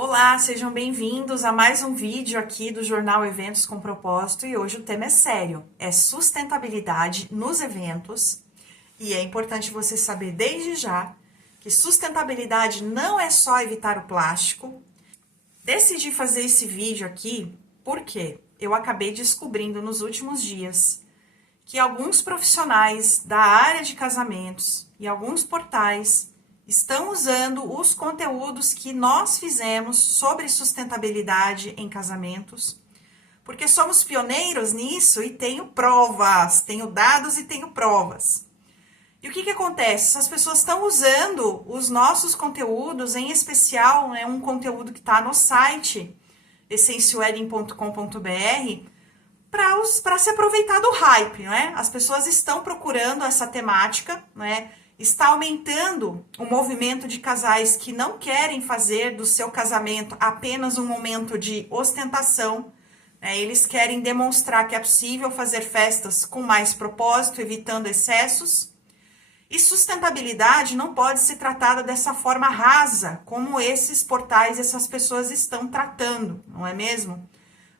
Olá, sejam bem-vindos a mais um vídeo aqui do Jornal Eventos com Propósito e hoje o tema é sério, é sustentabilidade nos eventos e é importante você saber desde já que sustentabilidade não é só evitar o plástico. Decidi fazer esse vídeo aqui porque eu acabei descobrindo nos últimos dias que alguns profissionais da área de casamentos e alguns portais estão usando os conteúdos que nós fizemos sobre sustentabilidade em casamentos, porque somos pioneiros nisso e tenho provas, tenho dados e tenho provas. E o que acontece? Essas pessoas estão usando os nossos conteúdos, em especial um conteúdo que está no site essenciowedding.com.br, para se aproveitar do hype, não é? As pessoas estão procurando essa temática, não é? Está aumentando o movimento de casais que não querem fazer do seu casamento apenas um momento de ostentação, né? Eles querem demonstrar que é possível fazer festas com mais propósito, evitando excessos. E sustentabilidade não pode ser tratada dessa forma rasa, como esses portais, essas pessoas estão tratando, não é mesmo?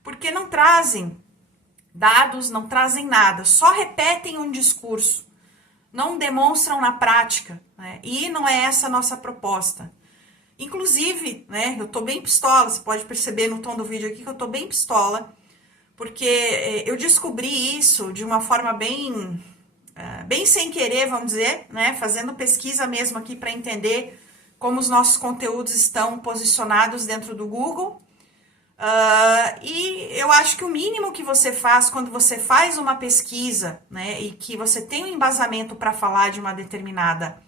Porque não trazem dados, não trazem nada, só repetem um discurso, não demonstram na prática, né? E não é essa a nossa proposta. Inclusive, né, eu tô bem pistola, você pode perceber no tom do vídeo aqui que eu tô bem pistola, porque eu descobri isso de uma forma bem sem querer, vamos dizer, né, fazendo pesquisa mesmo aqui para entender como os nossos conteúdos estão posicionados dentro do Google. E eu acho que o mínimo que você faz quando você faz uma pesquisa, né, e que você tem um embasamento para falar de uma determinada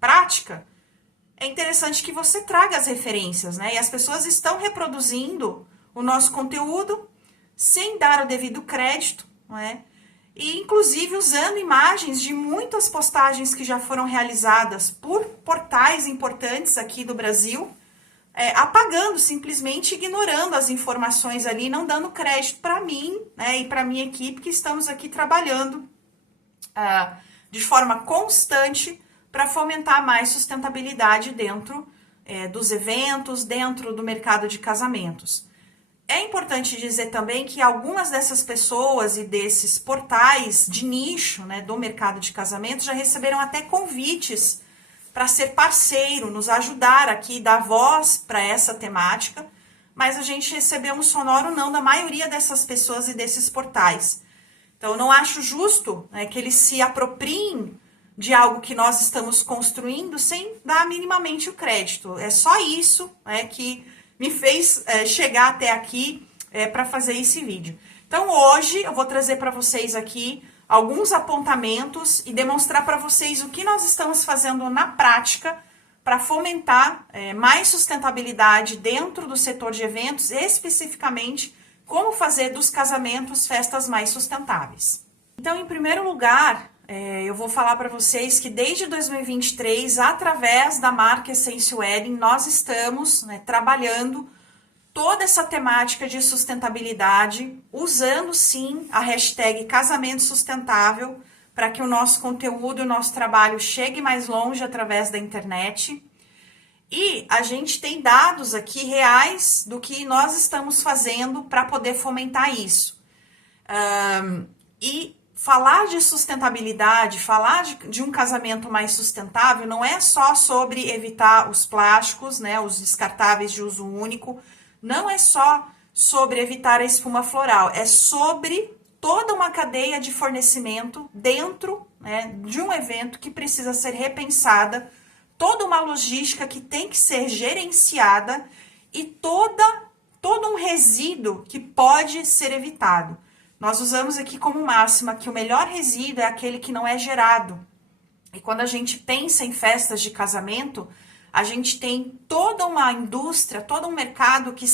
prática, é interessante que você traga as referências, né? E as pessoas estão reproduzindo o nosso conteúdo sem dar o devido crédito, não é? E inclusive usando imagens de muitas postagens que já foram realizadas por portais importantes aqui do Brasil, apagando, simplesmente ignorando as informações ali, não dando crédito para mim, né, e para minha equipe que estamos aqui trabalhando de forma constante para fomentar mais sustentabilidade dentro dos eventos, dentro do mercado de casamentos. É importante dizer também que algumas dessas pessoas e desses portais de nicho, né, do mercado de casamentos já receberam até convites para ser parceiro, nos ajudar aqui, dar voz para essa temática, mas a gente recebeu um sonoro não da maioria dessas pessoas e desses portais. Então, eu não acho justo, né, que eles se apropriem de algo que nós estamos construindo sem dar minimamente o crédito. É só isso, né, que me fez chegar até aqui para fazer esse vídeo. Então, hoje eu vou trazer para vocês aqui alguns apontamentos e demonstrar para vocês o que nós estamos fazendo na prática para fomentar mais sustentabilidade dentro do setor de eventos, especificamente como fazer dos casamentos festas mais sustentáveis. Então, em primeiro lugar, eu vou falar para vocês que desde 2023, através da marca Essential Wedding, nós estamos trabalhando toda essa temática de sustentabilidade, usando sim a hashtag Casamento Sustentável, para que o nosso conteúdo e o nosso trabalho chegue mais longe através da internet. E a gente tem dados aqui reais do que nós estamos fazendo para poder fomentar isso. E falar de sustentabilidade, falar de um casamento mais sustentável, não é só sobre evitar os plásticos, né, os descartáveis de uso único, não é só sobre evitar a espuma floral, é sobre toda uma cadeia de fornecimento dentro, né, de um evento que precisa ser repensada, toda uma logística que tem que ser gerenciada e todo um resíduo que pode ser evitado. Nós usamos aqui como máxima que o melhor resíduo é aquele que não é gerado. E quando a gente pensa em festas de casamento, a gente tem toda uma indústria, todo um mercado que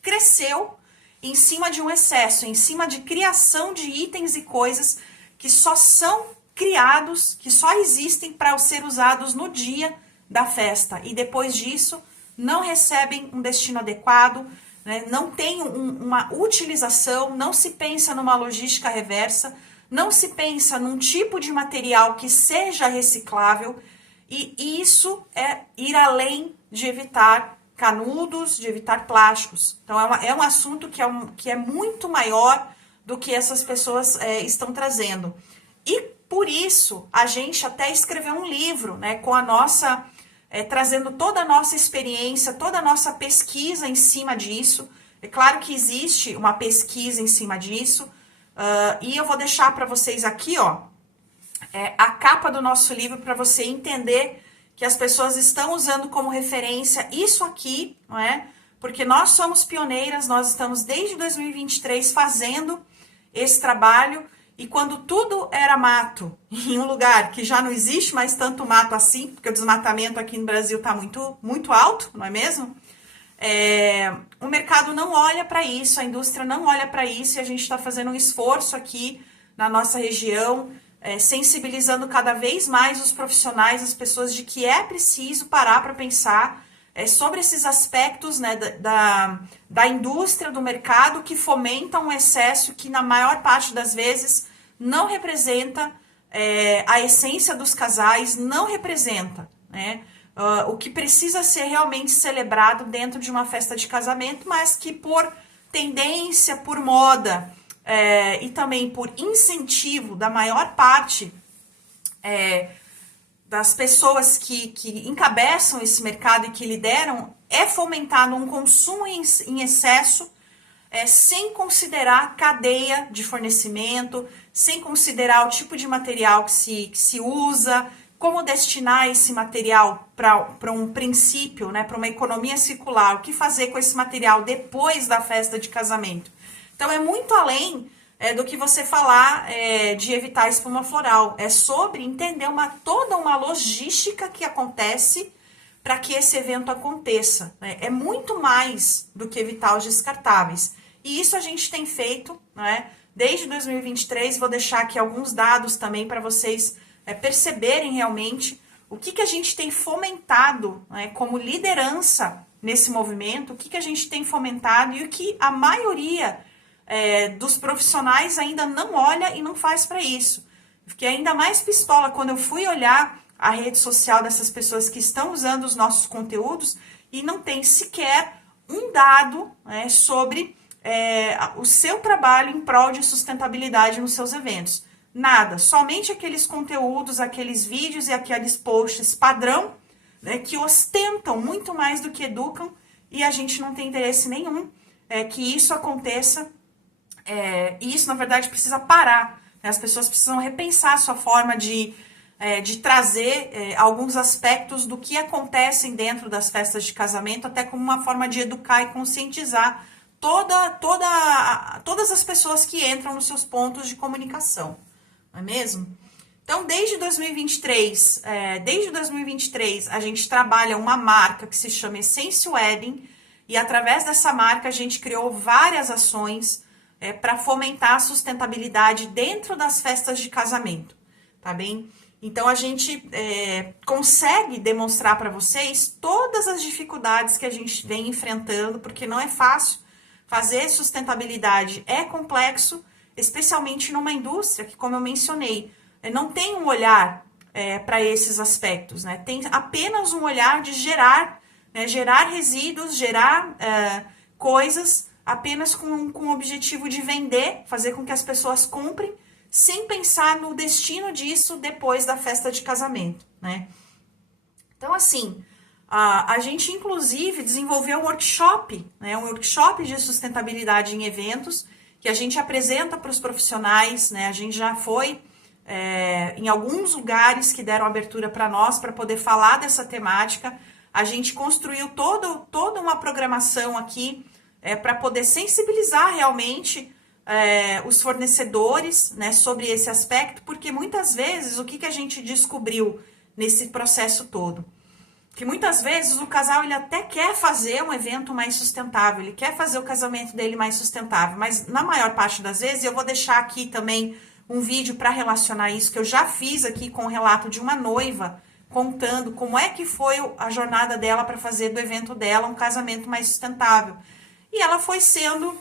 cresceu em cima de um excesso, em cima de criação de itens e coisas que só são criados, que só existem para ser usados no dia da festa. E depois disso, não recebem um destino adequado, né? Não tem uma utilização, não se pensa numa logística reversa, não se pensa num tipo de material que seja reciclável. E isso é ir além de evitar canudos, de evitar plásticos. Então, é um assunto que é muito maior do que essas pessoas estão trazendo. E, por isso, a gente até escreveu um livro, né, com a nossa... trazendo toda a nossa experiência, toda a nossa pesquisa em cima disso. É claro que existe uma pesquisa em cima disso, e eu vou deixar para vocês aqui, ó, a capa do nosso livro para você entender que as pessoas estão usando como referência isso aqui, não é? Porque nós somos pioneiras, nós estamos desde 2023 fazendo esse trabalho, e quando tudo era mato, em um lugar que já não existe mais tanto mato assim, porque o desmatamento aqui no Brasil está muito, muito alto, não é mesmo? O mercado não olha para isso, a indústria não olha para isso, e a gente está fazendo um esforço aqui na nossa região, sensibilizando cada vez mais os profissionais, as pessoas, de que é preciso parar para pensar sobre esses aspectos, né, da indústria, do mercado, que fomentam um excesso que, na maior parte das vezes, não representa a essência dos casais, não representa, né, o que precisa ser realmente celebrado dentro de uma festa de casamento, mas que por tendência, por moda e também por incentivo da maior parte das pessoas que encabeçam esse mercado e que lideram, é fomentado um consumo em excesso, sem considerar a cadeia de fornecimento, sem considerar o tipo de material que se usa, como destinar esse material para um princípio, né, para uma economia circular, o que fazer com esse material depois da festa de casamento. Então, é muito além do que você falar de evitar espuma floral. É sobre entender toda uma logística que acontece para que esse evento aconteça, né? É muito mais do que evitar os descartáveis. E isso a gente tem feito, né, desde 2023. Vou deixar aqui alguns dados também para vocês perceberem realmente o que a gente tem fomentado, né, como liderança nesse movimento, o que a gente tem fomentado e o que a maioria dos profissionais ainda não olha e não faz para isso. Fiquei ainda mais pistola quando eu fui olhar a rede social dessas pessoas que estão usando os nossos conteúdos e não tem sequer um dado, né, sobre o seu trabalho em prol de sustentabilidade nos seus eventos. Nada, somente aqueles conteúdos, aqueles vídeos e aqueles posts padrão, né, que ostentam muito mais do que educam, e a gente não tem interesse nenhum que isso aconteça. E isso, na verdade, precisa parar, né? As pessoas precisam repensar a sua forma de trazer alguns aspectos do que acontecem dentro das festas de casamento, até como uma forma de educar e conscientizar todas as pessoas que entram nos seus pontos de comunicação, não é mesmo? Então, desde 2023, a gente trabalha uma marca que se chama Essence Wedding, e através dessa marca a gente criou várias ações para fomentar a sustentabilidade dentro das festas de casamento, tá bem? Então, a gente consegue demonstrar para vocês todas as dificuldades que a gente vem enfrentando, porque não é fácil. Fazer sustentabilidade é complexo, especialmente numa indústria que, como eu mencionei, não tem um olhar para esses aspectos, né? Tem apenas um olhar de gerar resíduos, gerar coisas apenas com o objetivo de vender, fazer com que as pessoas comprem, sem pensar no destino disso depois da festa de casamento, né? Então, assim, a gente, inclusive, desenvolveu um workshop, né? Um workshop de sustentabilidade em eventos, que a gente apresenta para os profissionais, né? A gente já foi em alguns lugares que deram abertura para nós, para poder falar dessa temática. A gente construiu toda uma programação aqui, para poder sensibilizar realmente os fornecedores, né, sobre esse aspecto, porque muitas vezes o que a gente descobriu nesse processo todo? Que muitas vezes o casal ele até quer fazer um evento mais sustentável, ele quer fazer o casamento dele mais sustentável, mas na maior parte das vezes, eu vou deixar aqui também um vídeo para relacionar isso, que eu já fiz aqui com o relato de uma noiva, contando como é que foi a jornada dela para fazer do evento dela um casamento mais sustentável. E ela foi sendo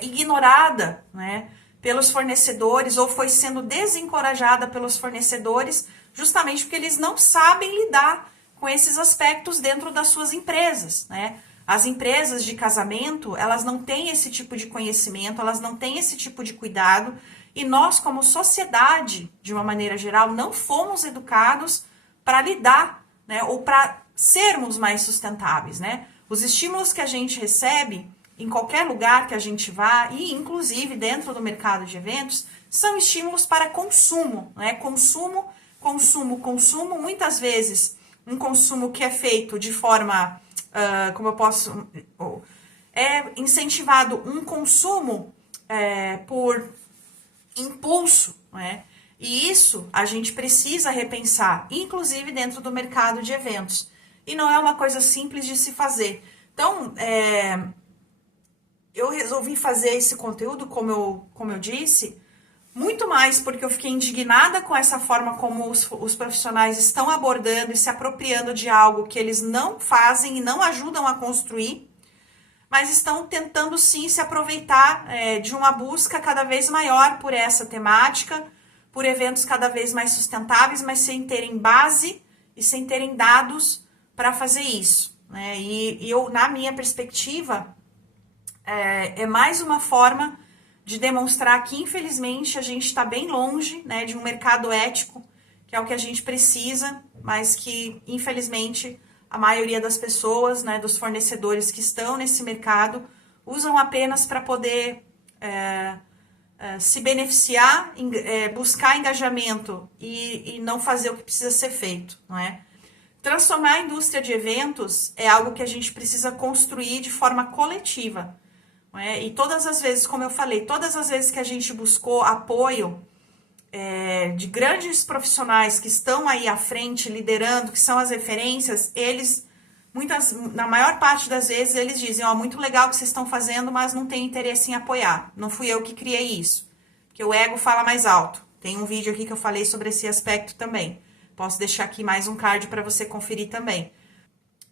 ignorada, né, pelos fornecedores, ou foi sendo desencorajada pelos fornecedores, justamente porque eles não sabem lidar com esses aspectos dentro das suas empresas, né? As empresas de casamento, elas não têm esse tipo de conhecimento, elas não têm esse tipo de cuidado, e nós, como sociedade, de uma maneira geral, não fomos educados para lidar, né? Ou para sermos mais sustentáveis, né? Os estímulos que a gente recebe em qualquer lugar que a gente vá, e inclusive dentro do mercado de eventos, são estímulos para consumo, né? Consumo, consumo, consumo, muitas vezes um consumo que é feito de forma, é incentivado um consumo por impulso, né? E isso a gente precisa repensar, inclusive dentro do mercado de eventos. E não é uma coisa simples de se fazer. Então, eu resolvi fazer esse conteúdo, como eu disse, muito mais porque eu fiquei indignada com essa forma como os profissionais estão abordando e se apropriando de algo que eles não fazem e não ajudam a construir, mas estão tentando sim se aproveitar de uma busca cada vez maior por essa temática, por eventos cada vez mais sustentáveis, mas sem terem base e sem terem dados para fazer isso, né? E eu, na minha perspectiva, é mais uma forma de demonstrar que, infelizmente, a gente está bem longe, né, de um mercado ético, que é o que a gente precisa, mas que, infelizmente, a maioria das pessoas, né, dos fornecedores que estão nesse mercado, usam apenas para poder se beneficiar, buscar engajamento e não fazer o que precisa ser feito, não é? Transformar a indústria de eventos é algo que a gente precisa construir de forma coletiva. E todas as vezes, como eu falei, todas as vezes que a gente buscou apoio de grandes profissionais que estão aí à frente, liderando, que são as referências, eles, na maior parte das vezes, eles dizem, muito legal o que vocês estão fazendo, mas não tem interesse em apoiar. Não fui eu que criei isso, porque o ego fala mais alto. Tem um vídeo aqui que eu falei sobre esse aspecto também. Posso deixar aqui mais um card para você conferir também.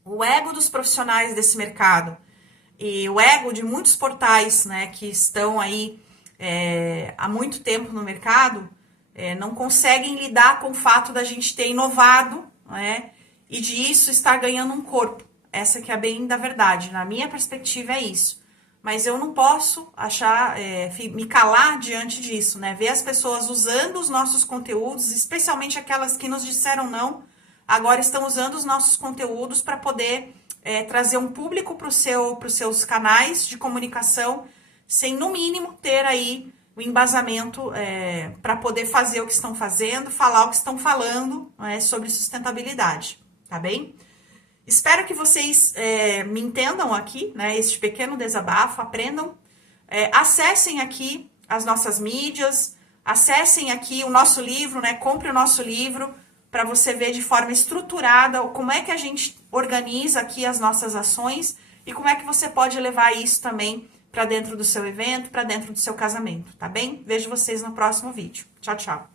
O ego dos profissionais desse mercado e o ego de muitos portais, né, que estão aí há muito tempo no mercado, não conseguem lidar com o fato da gente ter inovado, né, e de isso estar ganhando um corpo. Essa que é bem da verdade. Na minha perspectiva é isso. Mas eu não posso me calar diante disso, né? Ver as pessoas usando os nossos conteúdos, especialmente aquelas que nos disseram não, agora estão usando os nossos conteúdos para poder trazer um público para os seus canais de comunicação, sem, no mínimo, ter aí o embasamento para poder fazer o que estão fazendo, falar o que estão falando sobre sustentabilidade, tá bem? Espero que vocês me entendam aqui, né, este pequeno desabafo, aprendam, acessem aqui as nossas mídias, acessem aqui o nosso livro, né, compre o nosso livro, para você ver de forma estruturada como é que a gente organiza aqui as nossas ações e como é que você pode levar isso também para dentro do seu evento, para dentro do seu casamento, tá bem? Vejo vocês no próximo vídeo. Tchau, tchau!